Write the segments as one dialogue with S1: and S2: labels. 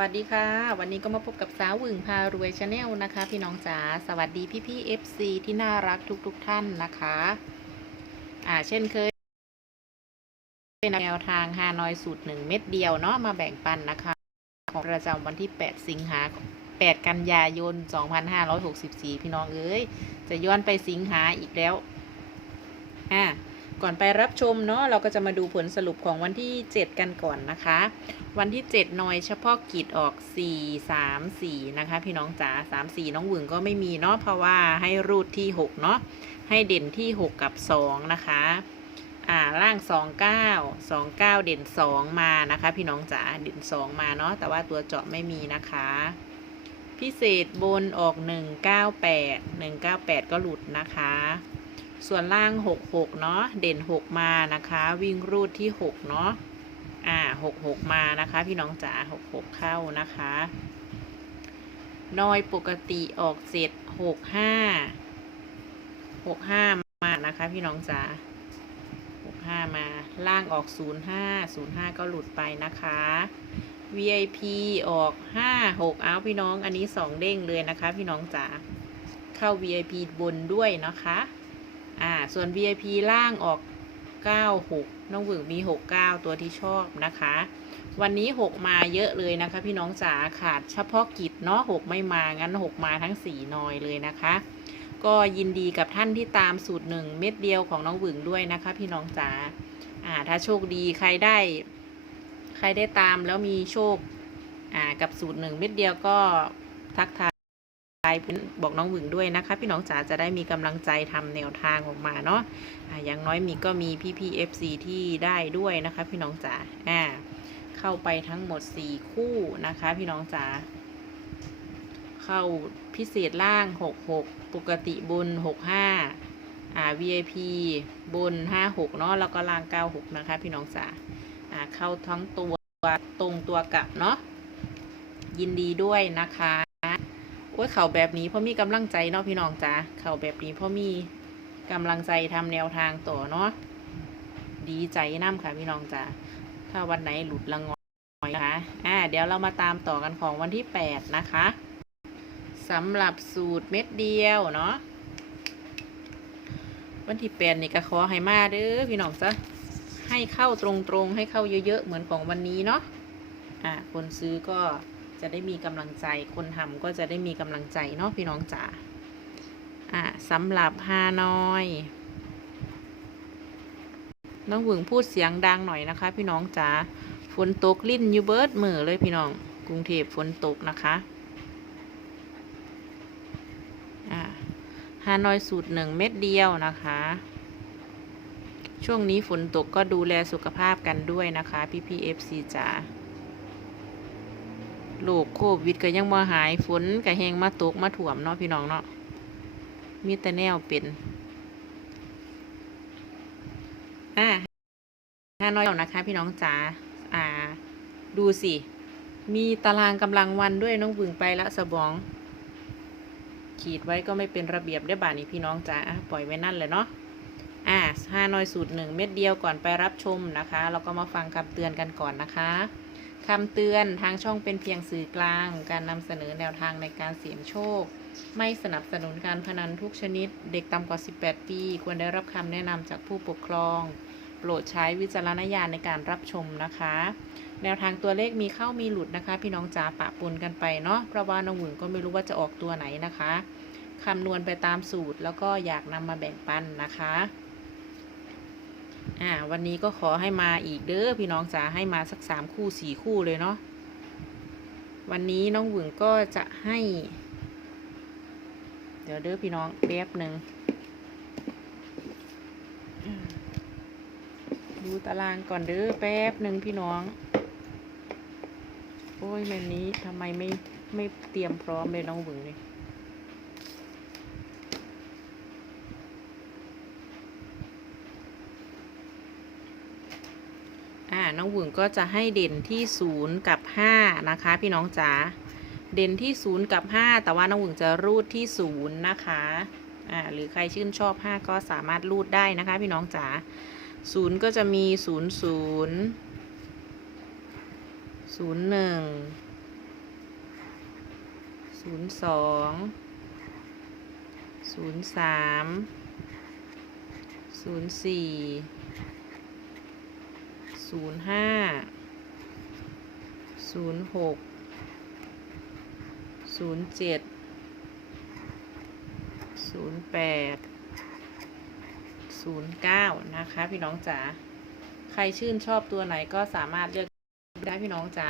S1: วัสดีค่ะ วันนี้ก็มาพบกับสาวหวึงพารวยชาแนลนะคะ พี่น้องจ๋าสวัสดีพี่พี่ๆ FC ที่น่ารักทุกๆทท่านนะคะ อ่า เช่นเคย เป็นแนวทางฮานอยสูตรหนึ่งเม็ดเดียวเนาะมาแบ่งปันนะคะ ของประจำวันที่ 8 สิงหา 8 กันยายน 2564 พี่น้องเอ้ย จะย้อนไปสิงหาอีกแล้วอ่า ก่อนไปรับชมเนาะเราก็จะมาดูผลสรุปของวันที่ 7 กันก่อนนะคะ วันที่ 7 หน่อยเฉพาะกิจออก 4 3 4 นะคะ พี่น้องจ๋า3 4 น้องหวึงก็ไม่มีเนาะเพราะว่าให้รูดที่ 6 เนาะให้เด่นที่ 6 กับ 2 นะคะอ่าล่าง 29 29 เด่น 2 มานะคะ พี่น้องจ๋าเด่น 2 มาเนาะแต่ว่าตัวเจาะไม่มีนะคะ พิเศษบนออก 198 198 ก็หลุดนะคะ ส่วนล่าง 66 เนาะเด่น 6 มานะคะ วิ่งรูดที่ 6 เนาะอ่า 66 มานะคะ พี่น้องจ๋า66 เข้านะคะนอยปกติออกเสร็จ65 65มานะคะ พี่น้องจ๋า65มา ล่างออก05 05ก็หลุดไปนะคะ VIP ออก56เอาพี่น้องอันนี้2เด้งเลยนะคะ พี่น้องจ๋าเข้า VIP บนด้วยนะคะ อ่า ส่วน VIP ล่างออก 96 น้องหวึงมี 69 ตัวที่ชอบนะคะ วันนี้ 6 มาเยอะเลยนะคะ พี่น้องจ๋าขาดเฉพาะกิจเนาะ6ไม่มางั้น 6 มาทั้ง 4 นอยเลยนะคะ ก็ยินดีกับท่านที่ตามสูตรหนึ่งเม็ดเดียวของน้องหวึงด้วยนะคะ พี่น้องจ๋าอ่า ถ้าโชคดีใครได้ ใครได้ตามแล้วมีโชค อ่า กับสูตรหนึ่งเม็ดเดียวก็ทักทาย บอกน้องหวึงด้วยนะคะ พี่น้องจ๋าจะได้มีกำลังใจทำแนวทางออกมาเนาะอ่าอย่างน้อยมีก็มีพี่พีเอฟซีที่ได้ด้วยนะคะ พี่น้องจ๋าอ่าเข้าไปทั้งหมด 4 คู่นะคะ พี่น้องจ๋าเข้าพิเศษล่าง 66 ปกติบน 65อ่า VIP บน 56 เนาะแล้วก็ล่าง 96 นะคะ พี่น้องจ๋าอ่าเข้าทั้งตัวตรงตัวกลับเนาะยินดีด้วยนะคะ โอ้ยเข่าแบบนี้พราะมีกำลังใจเนาะพี่น้องจ้าเข่าแบบนี้พราะมีกำลังใจทำแนวทางต่อเนาะดีใจน้ำค่ะพี่น้องจ้าถ้าวันไหนหลุดละงอยนะคะอ่าเดี๋ยวเรามาตามต่อกันของวันที่แปดนะคะสำหรับสูตรเม็ดเดียวเนาะวันที่แปดนี่ก็ขอให้มาเด้อพี่น้องจ้าให้เข้าตรงๆ ให้เข้าเยอะๆ เหมือนของวันนี้เนาะอ่าคนซื้อก็ จะได้มีกำลังใจ คนทำก็จะได้มีกำลังใจเนาะพี่น้องจ๋าอะสำหรับฮานอย น้องหวึงพูดเสียงดังหน่อยนะคะ พี่น้องจ๋าฝนตกลิ่นยูเบิร์ดมือเลยพี่น้อง กรุงเทพฝนตกนะคะอะฮานอยสูตรหนึ่งเม็ดเดียวนะคะ ช่วงนี้ฝนตกก็ดูแลสุขภาพกันด้วยนะคะ พี่พีเอฟซีจ๋า โรคโควิดก็ยังมาหายฝนก็แหงมาตกมาถ่วมเนาะพี่น้องเนาะมีแต่แนวเป็นอ่าห้าน้อยแล้วนะคะพี่น้องจ๋าอ่า ดูสิ มีตารางกำลังวันด้วยน้องบึงไปละสบอง ขีดไว้ก็ไม่เป็นระเบียบได้บ่านี้พี่น้องจ๋าปล่อยไว้นั่นเลยเนาะอ่าห้าน้อยสูตรหนึ่งเม็ดเดียวก่อนไปรับชมนะคะเราก็มาฟังคำเตือนกันก่อนนะคะ คำเตือนทางช่องเป็นเพียงสื่อกลาง การนำเสนอแนวทางในการเสี่ยงโชค ไม่สนับสนุนการพนันทุกชนิด เด็กต่ำกว่า 18 ปี ควรได้รับคำแนะนำจากผู้ปกครอง โปรดใช้วิจารณญาณในการรับชมนะคะ แนวทางตัวเลขมีเข้ามีหลุดนะคะ พี่น้องจ๋าปะปนกันไปเนาะเพราะว่าน้องหวึงก็ไม่รู้ว่าจะออกตัวไหนนะคะคำนวณไปตามสูตรแล้วก็อยากนำมาแบ่งปันนะคะ อ่าวันนี้ก็ขอให้มาอีกเด้อพี่น้องจ๋าให้มาสักสามคู่สี่คู่เลยเนาะวันนี้น้องหวึงก็จะให้ เดี๋ยวเด้อพี่น้องแป๊บหนึ่งดูตารางก่อนเด้อแป๊บหนึ่งพี่น้อง โอ้ยวันนี้ทำไมไม่ไม่เตรียมพร้อมเลยน้องหวึงเลย อ่าน้องหวึงก็จะให้เด่นที่ศูนย์กับห้านะคะ พี่น้องจ๋าเด่นที่ศูนย์กับห้าแต่ว่าน้องหวึงจะรูดที่ศูนย์นะคะอ่าหรือใครชื่นชอบห้าก็สามารถรูดได้นะคะ พี่น้องจ๋าศูนย์ก็จะมีศูนย์ศูนย์ศูนย์หนึ่งศูนย์สองศูนย์สามศูนย์สี่ ศูนย์ห้าศูนย์หกศูนย์เจ็ดศูนย์แปดศูนย์เก้านะคะพี่น้องจ๋าใครชื่นชอบตัวไหนก็สามารถเลือกได้พี่น้องจ๋า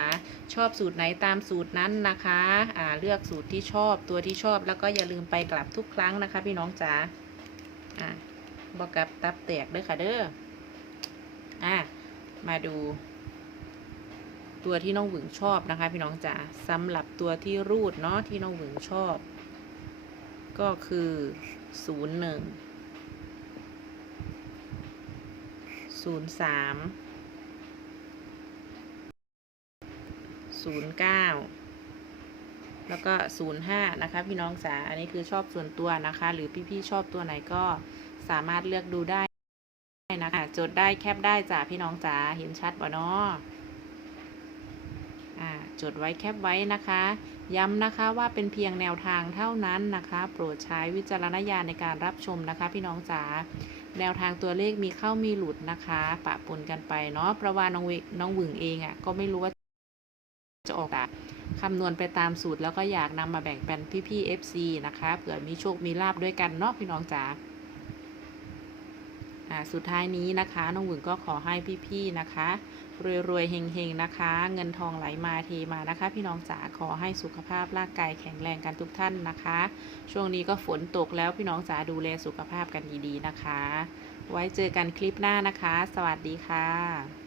S1: ชอบสูตรไหนตามสูตรนั้นนะคะอ่าเลือกสูตรที่ชอบตัวที่ชอบแล้วก็อย่าลืมไปกลับทุกครั้งนะคะ พี่น้องจ๋าอ่าบอกกับตับแตกเด้อค่ะเด้ออ่า มาดู ตัวที่น้องหวึงชอบนะคะ พี่น้องจ๋าสำหรับตัวที่รูดเนาะที่น้องหวึงชอบ ก็คือศูนย์หนึ่งศูนย์สามศูนย์เก้าแล้วก็ศูนย์ห้านะคะ พี่น้องจ๋า อันนี้คือชอบส่วนตัวนะคะ หรือพี่ ๆ ชอบตัวไหนก็สามารถเลือกดูได้ จดได้แคปได้จ้ะพี่น้องจ๋าเห็นชัดป่ะเนาะอ่าจดไว้แคปไว้นะคะ ย้ำนะคะว่าเป็นเพียงแนวทางเท่านั้นนะคะ โปรดใช้วิจารณญาณในการรับชมนะคะ พี่น้องจ๋าแนวทางตัวเลขมีเข้ามีหลุดนะคะ ปะปนกันไปเนาะเพราะว่าน้องวน้องหวึงเองอะ่ะก็ไม่รู้ว่าจะออกอะคำนวณไปตามสูตรแล้วก็อยากนำมาแบ่งปันพี่ๆ FC นะคะเผื่อมีโชคมีลาบด้วยกันเนาะพี่น้องจ๋า สุดท้ายนี้นะคะน้องหวึงก็ขอให้พี่ๆนะคะรวยๆเฮงๆนะคะ เงินทองไหลมาเทมานะคะ พี่น้องจ๋าขอให้สุขภาพร่างกายแข็งแรงกันทุกท่านนะคะ ช่วงนี้ก็ฝนตกแล้วพี่น้องจ๋าดูแลสุขภาพกันดีๆนะคะ ไว้เจอกันคลิปหน้านะคะ สวัสดีค่ะ